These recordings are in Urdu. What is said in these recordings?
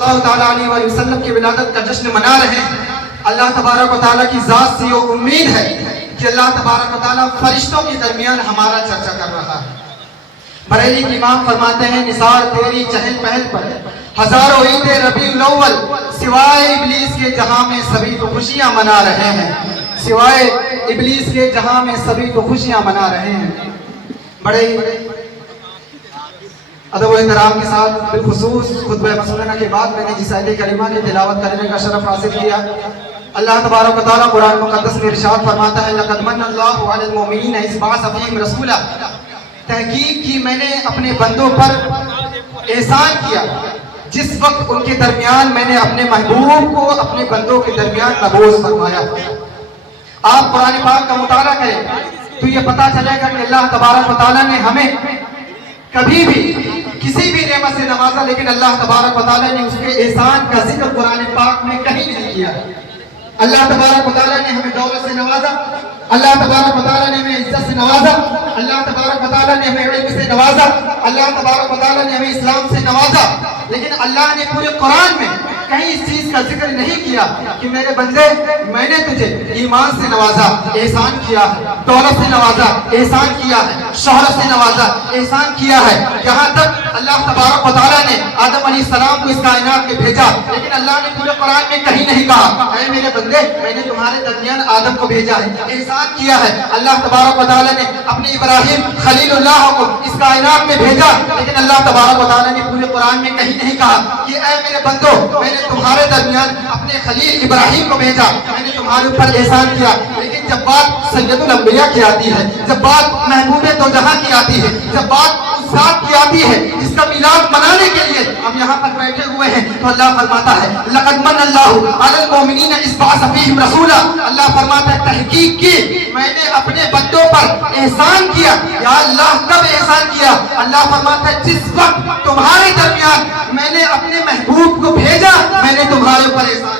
اللہ تعالیٰ علیہ وآلہ وسلم کی ولادت کا جشن منا رہے ہیں۔ اللہ تبارک و تعالیٰ کی ذات سے یہ امید ہے کہ اللہ تبارک و تعالیٰ فرشتوں کے درمیان ہمارا چرچا کر رہا ہے۔ بریلی کی امام فرماتے ہیں نثار تیری چہل پہل پر ہزاروں عید ربیع الاول، سوائے ابلیس کے جہاں میں سبھی تو خوشیاں منا رہے ہیں، سوائے ابلیس کے جہاں میں سبھی تو خوشیاں منا رہے ہیں۔ بڑے ادب و احترام کے ساتھ بالخصوص خطبہ مسنونہ کے بعد میں نے جس آیت کریمہ کی تلاوت کرنے کا شرف حاصل کیا، اللہ تبارک و تعالیٰ قرآن مقدس میں ارشاد فرماتا ہے لقد من اللہ علی المؤمنین اذ بعث فیہم رسولا، تحقیق کی میں نے اپنے بندوں پر احسان کیا جس وقت ان کے درمیان میں نے اپنے محبوب کو اپنے بندوں کے درمیان مبعوث فرمایا۔ آپ قرآن پاک کا مطالعہ کریں تو یہ پتہ چلے گا کہ اللہ تبارک و تعالیٰ نے ہمیں کبھی بھی کسی بھی نعمت سے نوازا، لیکن اللہ تبارک و تعالیٰ نے اس کے احسان کا ذکر قرآن پاک میں کہیں نہیں کیا۔ اللہ تبارک و تعالیٰ نے ہمیں دولت سے نوازا، اللہ تبارک و تعالیٰ نے ہمیں عزت سے نوازا، اللہ تبارک و تعالیٰ نے ہمیں علم سے نوازا، اللہ تبارک و تعالیٰ نے ہمیں اسلام سے نوازا، لیکن اللہ نے پورے قرآن میں کہیں اس چیز کا ذکر نہیں کیا کہ میرے بندے میں نے تجھے ایمان سے نوازا، احسان کیا ہے، دولت سے نوازا، احسان کیا ہے، شہرت سے نوازا، احسان کیا ہے، یہاں تک اللہ تبارک و تعالیٰ نے آدم علیہ السلام کو اس کائنات میں بھیجا، لیکن اللہ نے پورے قرآن میں کہیں نہیں کہا اے میرے بندے میں نے تمہارے درمیان آدم کو بھیجا ہے، احسان کیا ہے۔ اللہ تبارک و تعالیٰ نے اپنے ابراہیم خلیل اللہ کو اس کائنات میں بھیجا، لیکن اللہ تبارک و تعالیٰ نے پورے قرآن میں کہیں نہیں کہا کہ اے میرے بندو میں نے تمہارے درمیان اپنے خلیل ابراہیم کو بھیجا، میں نے تمہارے اوپر احسان کیا۔ لیکن جب بات سید الانبیاء کی آتی ہے، جب بات محبوب دو جہاں کی آتی ہے، جب بات اس ذات کی آتی ہے جس کا میلاد منانے کے لیے ہم یہاں پر بیٹھے ہوئے ہیں، تو اللہ فرماتا ہے لقد من اللہ علی المؤمنین اذ بعث فیہم رسولا، اللہ فرماتا ہے تحقیق کی میں نے اپنے بندوں پر احسان کیا۔ یا اللہ کب احسان کیا؟ اللہ فرماتا ہے جس وقت تمہارے درمیان میں نے اپنے محبوب کو بھیجا، میں نے تمہارے اوپر احسان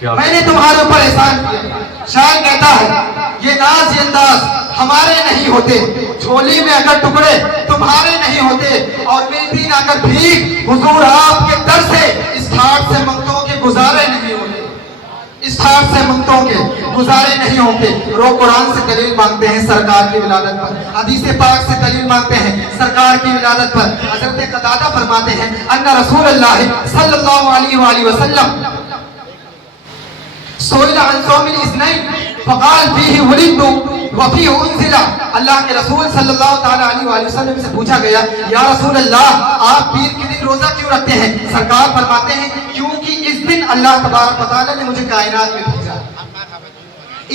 کیا، میں نے تمہارے اوپر احسان کیا۔ شاعر کہتا ہے یہ ناز یہ انداز ہمارے نہیں ہوتے، جھولی میں اگر ٹکڑے تمہارے نہیں ہوتے، اور ملتی نہ اگر بھیک حضور آپ کے در سے، اس ٹھاٹ سے منگتوں کے گزارے نہیں ہوتے، اس ٹھاٹ سے منگتوں کے گزارے نہیں ہوتے۔ رو قرآن سے دلیل مانگتے ہیں سرکار کی ولادت پر، حدیث پاک سے دلیل مانگتے ہیں سرکار کی ولادت پر۔ حضرت قتادہ فرماتے ہیں ان رسول اللہ صلی اللہ علیہ وآلہ وسلم سئل عن صوم الاثنين فقال فيه ولدت وفيه انزل، اللہ کے رسول صلی اللہ تعالی علیہ وآلہ وسلم سے پوچھا گیا یا رسول اللہ آپ پیر کے دن روزہ کیوں رکھتے ہیں؟ سرکار فرماتے ہیں کیونکہ اس دن اللہ تبارک و تعالی نے مجھے کائنات میں بھیجا،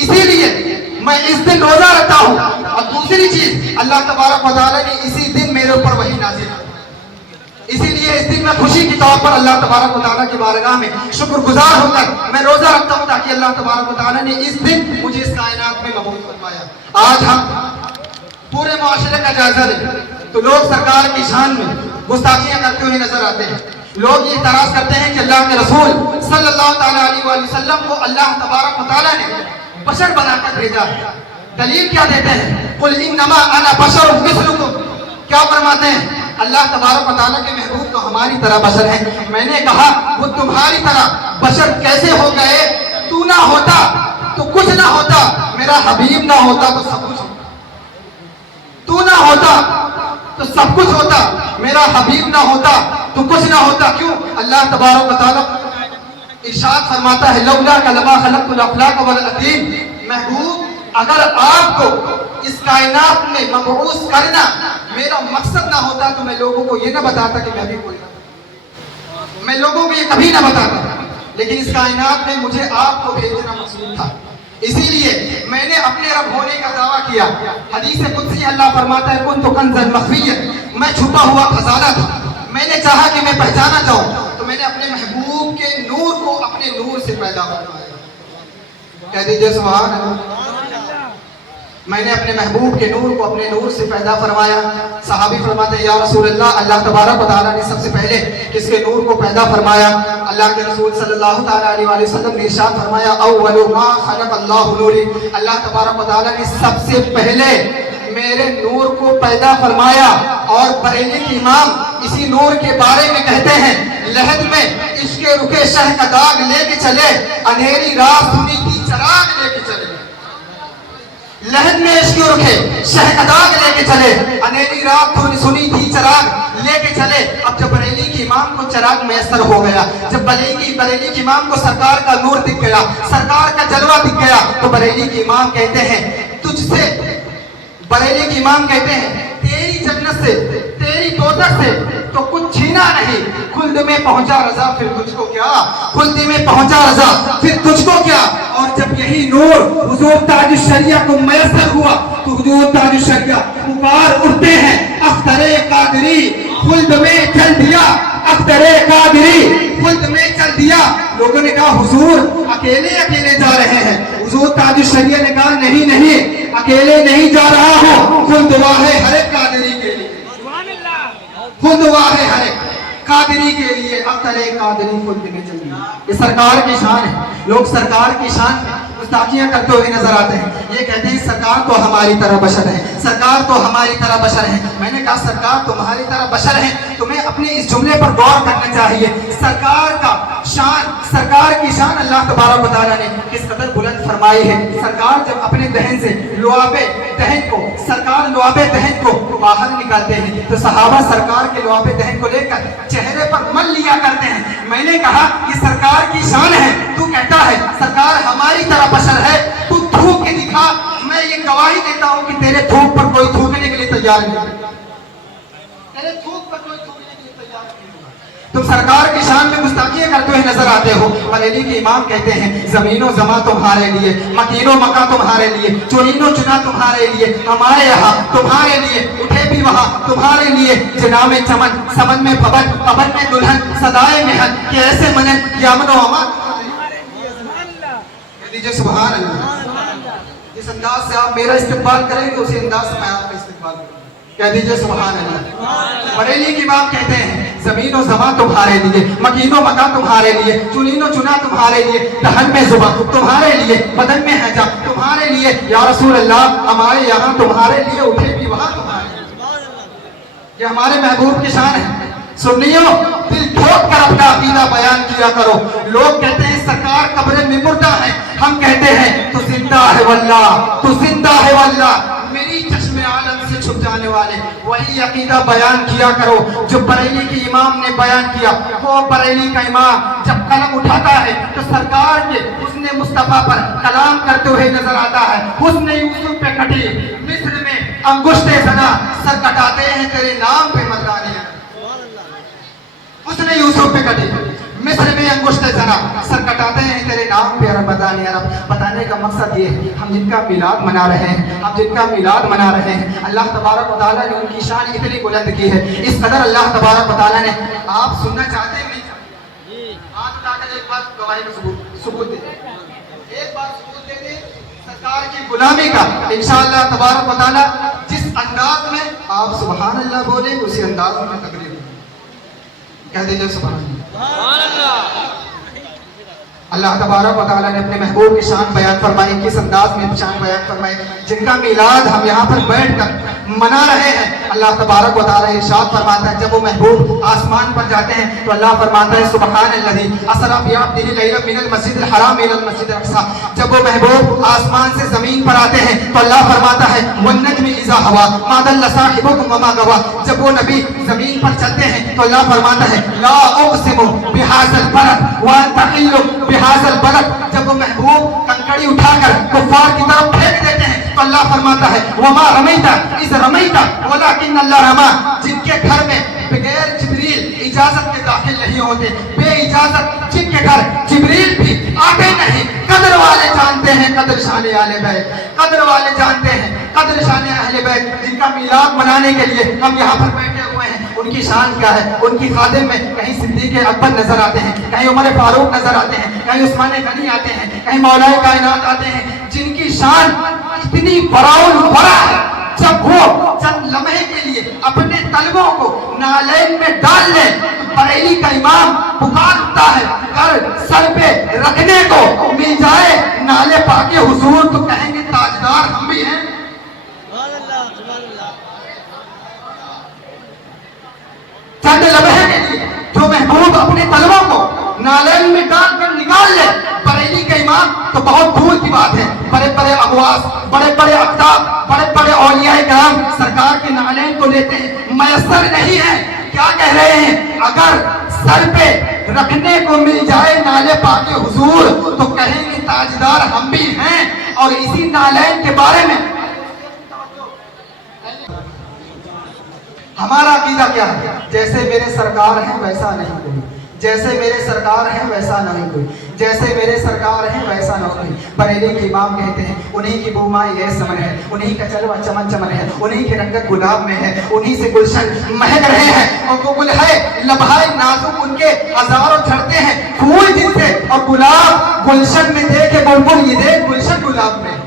اسی لیے میں اس دن روزہ رکھتا ہوں۔ اور دوسری چیز اللہ تبارک و تعالی نے اسی دن میرے اوپر وحی نازل کی، اسی لیے اس دن میں خوشی کے طور پر اللہ تبارک و تعالیٰ کی بارگاہ میں شکر گزار ہو کر میں روزہ رکھتا ہوں تاکہ اللہ تبارک و تعالیٰ نے اس دن مجھے اس کائنات میں مبعوث فرمایا۔ آج ہم پورے معاشرے کا جائزہ لیں تو لوگ سرکار کی شان میں گستاخیاں کرتے ہوئے نظر آتے ہیں۔ لوگ یہ اعتراض کرتے ہیں کہ اللہ کے رسول صلی اللہ تعالیٰ علیہ وآلہ وسلم کو اللہ تبارک و تعالیٰ نے بشر بنا کر بھیجا ہے۔ دلیل کیا دیتے ہیں؟ قل انما انا بشر مثلکم، کیا فرماتے ہیں؟ اللہ تبارک و تعالیٰ کے محبوب تو ہماری طرح بشر ہیں۔ میں نے کہا وہ تمہاری طرح بشر کیسے ہو گئے؟ تو نہ ہوتا تو کچھ نہ ہوتا، میرا حبیب نہ ہوتا تو سب کچھ ہوتا، تو نہ ہوتا تو سب کچھ ہوتا، میرا حبیب نہ ہوتا تو کچھ نہ ہوتا۔ کیوں؟ اللہ تبارک و تعالیٰ ارشاد فرماتا ہے لولا لما خلقت الافلاک والارضین، محبوب اگر آپ کو اس کائنات میں مبعوث کرنا میرا مقصد نہ ہوتا تو میں لوگوں کو یہ نہ بتاتا کہ میں بھی کوئی نہ، میں لوگوں کو یہ کبھی نہ بتاتا، لیکن اس کائنات میں مجھے آپ کو بھیجنا مقصود تھا، اسی لیے میں نے اپنے رب ہونے کا دعویٰ کیا۔ حدیث قدسی اللہ فرماتا ہے کنت کنزا مخفیا، میں چھپا ہوا خزانہ تھا، میں نے چاہا کہ میں پہچانا چاہوں تو میں نے اپنے محبوب کے نور کو اپنے نور سے پیدا فرمایا۔ کہہ دیجیے سبحان اللہ۔ میں نے اپنے محبوب کے نور کو اپنے نور سے پیدا فرمایا۔ صحابی فرماتے ہیں یا رسول اللہ اللہ تبارک و تعالیٰ نے سب سے پہلے کس کے نور کو پیدا فرمایا؟ اللہ کے رسول صلی اللہ تعالیٰ علیہ وآلہ وسلم نے ارشاد فرمایا اول ما خلق اللہ نوری، اللہ تبارک و تعالیٰ نے سب سے پہلے میرے نور کو پیدا فرمایا۔ اور بریلی کی امام اسی نور کے بارے میں کہتے ہیں لحد میں عشق رکے شہ کا داغ لے کے چلے اندھیری رات سنی تھی چراغ لے کے چلے لحد میں عشق رکے شہ کا داغ لے کے چلے اندھیری رات سنی تھی چراغ لے کے چلے اب جب بریلی کے امام کو چراغ میسر ہو گیا جب بریلی کے امام کو سرکار کا نور دکھ گیا سرکار کا جلوہ دکھ گیا تو بریلی کے امام کہتے ہیں تجھ سے بریلی کے امام کہتے ہیں تیری جنت سے تیری دوزخ سے تو کچھ چھینا نہیں خلد میں پہنچا رضا پھر تجھ کو کیا خلد میں پہنچا رضا پھر تجھ کو کیا اور جب یہی نور حضور تاج الشریعہ کو میسر ہوا تو حضور تاج الشریعہ پکار اٹھتے ہیں اختر قادری خلد میں چل دیا اختر قادری خلد میں چل دیا لوگوں نے کہا حضور اکیلے جا رہے ہیں حضور تاج الشریعہ نے کہا نہیں اکیلے نہیں جا رہا ہوں خلد واہ ہر ایک قادری کے لیے خلد واہ ہر ایک قادری کے لیے اختر قادری خلد میں چل دیا یہ سرکار کی شان ہے لوگ سرکار کی شان میں گستاخیاں کرتے ہوئے نظر آتے ہیں یہ کہتے ہیں سرکار تو ہماری طرح بشر ہے سرکار تو ہماری طرح بشر ہے میں نے کہا سرکار تمہاری طرح بشر ہے تمہیں اپنے اس جملے پر غور کرنا چاہیے سرکار کا شان سرکار کی شان اللہ تبارک و تعالیٰ نے کس قدر بلند فرمائی ہے سرکار جب اپنے دہن سے لعاب دہن کو سرکار لعاب دہن کو باہر نکالتے ہیں تو صحابہ سرکار کے لعاب دہن کو لے کر چہرے پر مل لیا کرتے ہیں میں نے کہا یہ سرکار کی شان ہے تو کہتا ہے سرکار ہماری طرح بشر ہے تو تھوک کے دکھا میں یہ گواہی دیتا ہوں کہ تیرے تھوک پر کوئی تھوکنے کے لیے تیار نہیں تیرے تھوک پر کوئی تھوکنے کے لیے تیار نہیں تم سرکار کی شان میں گستاخیاں کرتے ہوئے نظر آتے ہو بریلی کے امام کہتے ہیں زمین و زماں تمہارے لیے مکین و مکہ تمہارے لیے چنین و چنا تمہارے لیے ہمارے یہاں تمہارے لیے اٹھے بھی وہاں تمہارے لیے جناح میں چمن سمن میں پون پون میں دلہن صدائے مہن کہ ایسے منن یہ امن و امان دیجئے سبحان اللہ اس انداز سے آپ میرا استقبال کریں گے اسی انداز سے میں آپ کا استقبال کروں کہہ دیجئے سبحان اللہ بریلی کی بات کہتے ہیں زمین و زماں تمہارے لیے مکین و مکان تمہارے لیے چنین و چنا تمہارے لیے دہن میں زباں تمہارے لیے بدن میں ہیجا تمہارے لیے یا رسول اللہ ہمارے یہاں تمہارے لیے اٹھے بھی وہاں تمہارے لیے یہ ہمارے محبوب کی شان ہے سنیو دل ٹھوک کر اپنا عقیدہ بیان کیا کرو لوگ کہتے ہیں سرکار قبر میں مردہ ہے ہم کہتے ہیں تو زندہ ہے واللہ تو زندہ ہے واللہ میری چشم عالم سے چھپ جانے والے وہی عقیدہ بیان کیا کرو جو بریلی کے امام نے بیان کیا وہ بریلی کا امام جب قلم اٹھاتا ہے تو سرکار کے حسن مصطفیٰ پر کلام کرتے ہوئے نظر آتا ہے حسن یوسف پہ کٹی مصر میں انگشت زنا سر کٹاتے ہیں تیرے نام پہ مردانے حسن یوسف پہ کٹی مصر میں انگشت زنا سر کٹاتے ہیں تیرے نام پہ رمضان عرب بتانے کا مقصد یہ ہے ہم جن کا میلاد منا رہے ہیں ہم جن کا میلاد منا رہے ہیں اللہ تبارک و تعالیٰ نے ان کی شان اتنی بلند کی ہے اس قدر اللہ تبارک و تعالیٰ نے آپ سننا چاہتے ہیں نہیں ہاتھ اٹھا کر ایک بات گواہی کا ثبوت دے ایک بات ثبوت دے دیں سرکار کی غلامی کا انشاءاللہ تبارک و تعالیٰ جس انداز میں آپ سبحان اللہ بولیں اسی انداز میں تقریر کہہ دیجئے سبحان اللہ اللہ تبارک و تعالیٰ نے اپنے محبوب کی شان بیان فرمائی کس انداز میں شان بیان فرمائی جن کا میلاد ہم یہاں پر بیٹھ کر منا رہے ہیں اللہ تبارک و تعالیٰ ارشاد فرماتا ہے جب وہ محبوب آسمان پر جاتے ہیں تو اللہ فرماتا ہے سبحان الذی اسری بعبدہ لیلا من المسجد الحرام الی المسجد الاقصی جب وہ محبوب آسمان سے زمین پر آتے ہیں تو اللہ فرماتا ہے والنجم اذا ہوا ما ضل صاحبکم وما غوی جب وہ نبی زمین پر چلتے ہیں تو اللہ فرماتا ہے لا اقسم بهذا البلد وانت حل حاصل بلد جب وہ محبوب کنکڑی اٹھا کر کفار کی طرف پھینک دیتے ہیں تو اللہ فرماتا ہے وما رمیتا اذ رمیتا ولکن اللہ رما جن کے گھر میں بغیر جبریل اجازت کے داخل نہیں ہوتے بے اجازت جن کے گھر جبریل بھی آتے نہیں قدر والے جانتے ہیں قدر شان اہل بیت قدر والے جانتے ہیں قدر شان اہل بیت جن کا میلاد منانے کے لیے ہم یہاں پر بیٹھے ہوئے ہیں ان کی شان کیا ہے ان کی خادم میں کہیں صدیق اکبر نظر آتے ہیں کہیں عمر فاروق نظر آتے ہیں کہیں عثمان غنی آتے ہیں کہیں مولا کائنات آتے ہیں جن کی شان اتنی برا ہے جب وہ چند لمحے کے لیے اپنے طلبوں کو نالین میں ڈال لیں بریلی کا امام پکار اٹھتا ہے کر سر پہ رکھنے کو مل جائے نالے پاک حضور تو کہیں گے تاجدار ہم بھی ہیں چند لمحے کے لیے جو محبوب اپنے طلبوں کو نالین میں ڈال کر نکال لے بریلی کے امام تو بہت دور کی بات ہے. بڑے بڑے اغواس، بڑے بڑے اقطاب، بڑے بڑے اولیاء کرام سرکار کے نالین کو لیتے ہیں، میسر نہیں ہے. کیا کہہ رہے ہیں؟ اگر سر پہ رکھنے کو مل جائے نالے پاک حضور تو کہیں گے تاجدار ہم بھی ہیں. اور اسی نالین کے بارے میں ہمارا عقیدہ کیا ہے؟ جیسے میرے سرکار ہیں ویسا نہیں کوئی، جیسے میرے سرکار ہیں ویسا نہیں کوئی، جیسے میرے سرکار ہیں ویسا نہ کوئی. بریلی کے امام کہتے ہیں انہی کی بوما یہ سمن ہے، انہی کا چلوا چمن چمن ہے، انہی کی رنگت گلاب میں ہے، انہی سے گلشن مہک رہے ہیں. اور وہ گل ہے لبہائے نازک ان کے ہزاروں جھڑتے ہیں پھول جن سے، اور گلاب گلشن میں دیکھے بلبل یہ دیکھ گلشن گلاب میں،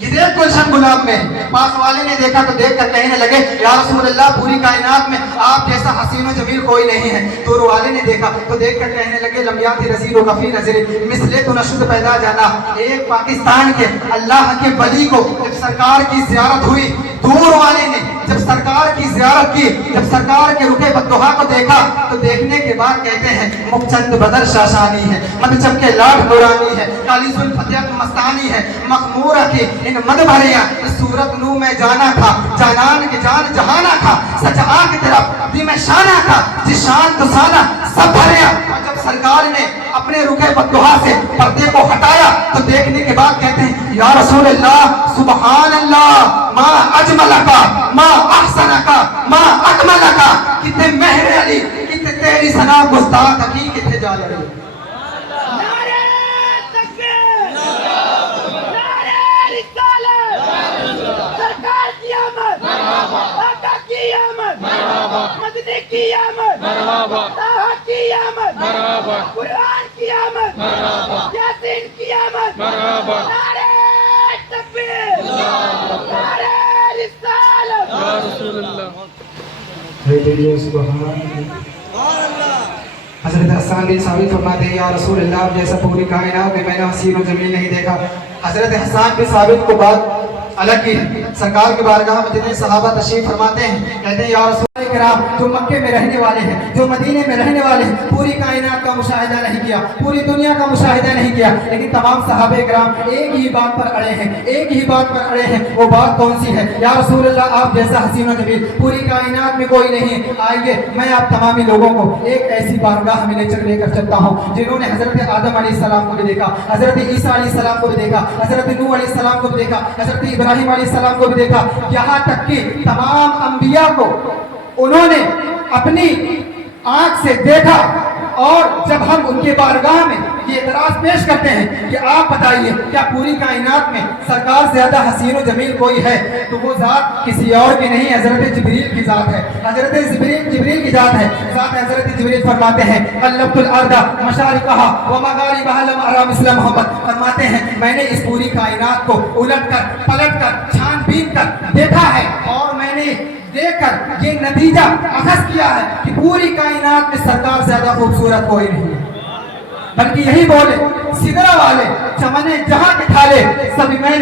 یہ دیکھ گلشن گلاب میں. پاس والے نے دیکھا تو دیکھ کر کہنے لگے یا رسول اللہ پوری کائنات میں آپ جیسا حسین و جمیل کوئی نہیں ہے. دور والے نے دیکھا تو دیکھ کر کہنے لگے لمیات رزید و کفی نظر مثلے تو نشد پیدا جانا. ایک پاکستان کے اللہ کے ولی کو جب سرکار کی زیارت ہوئی، دور والے نے جب سرکار کی زیارت کی، جب سرکار کے رکے بددعا کو دیکھا تو دیکھنے کے بعد کہتے ہیں مقچند بدر شاشانی ہے، مدچم کے لاڈ نورانی ہے، کالی فتح مستانی ہے، مخمورہ کی ان مد بھریا صورت نو میں جانا تھا، جانان کے جان جہانا تھا، سچ آنکھ طرف دی میں شانہ تھا، جس شان تو سانہ سب بھریا. اور جب سرکار نے اپنے رکے بددعا سے پردے کو ہٹایا تو دیکھنے کے بعد کہتے ہیں یا رسول اللہ سبحان اللہ ما اجملکا ما احسنکا ما اکملکا. کتنے مہر علی، کتنے تیری ثنا گستاخ کی، کتنے جال علی. مدنی کی آمد، طه کی آمد، قرآن کی آمد، یاسین کی آمد. نعرہ تکبیر، نعرہ رسالت. یا رسول اللہ. حضرت حسان بن ثابت فرماتے ہیں یا رسول اللہ جیسا پوری کائنات میں میں نے حسین و جمیل نہیں دیکھا. حضرت حسان بن ثابت کو بات الگ کی ہے. سرکار کی بارگاہ میں جتنے صحابہ تشریف فرماتے ہیں کہتے ہیں یا رسول کرام جو مکے میں رہنے والے ہیں، جو مدینے میں رہنے والے ہیں، پوری کائنات کا مشاہدہ نہیں کیا، پوری دنیا کا مشاہدہ نہیں کیا، لیکن تمام صحابہ کرام ایک ہی بات پر اڑے ہیں، ایک ہی بات پر اڑے ہیں. وہ بات کون سی ہے؟ یا رسول اللہ آپ جیسا حسین و جمیل پوری کائنات میں کوئی نہیں. آئیے میں آپ تمامی لوگوں کو ایک ایسی بارگاہ میں لے کر چلتا ہوں جنہوں نے حضرت آدم علیہ السلام کو بھی دیکھا، حضرت عیسیٰ علیہ السلام کو بھی دیکھا، حضرت نوح علیہ السلام کو بھی دیکھا، حضرت ابراہیم علیہ السلام کو بھی دیکھا، یہاں تک کہ تمام انبیاء کو انہوں نے اپنی آنکھ سے دیکھا. اور جب ہم ان کے بارگاہ میں یہ اعتراض پیش کرتے ہیں کہ آپ بتائیے کیا پوری کائنات میں سرکار زیادہ حسین و جمیل کوئی ہے، تو وہ ذات کسی اور کی نہیں، حضرت جبریل کی ذات ہے. حضرت جبریل کی ذات ہے. ذات حضرت جبریل فرماتے ہیں قلبت الارض مشارقہا ومغاربہا لم ارى مثل محمد. فرماتے ہیں میں نے اس پوری کائنات کو الٹ کر پلٹ کر چھان بین کر دیکھا ہے، اور میں نے دیکھ کر یہ نتیجہ اخذ کیا ہے کہ پوری کائنات میں سرکار زیادہ خوبصورت کوئی نہیں ہے. بلکہ یہی بولے سدرہ والے چمنے جہاں کے ٹھالے سبھی میں نے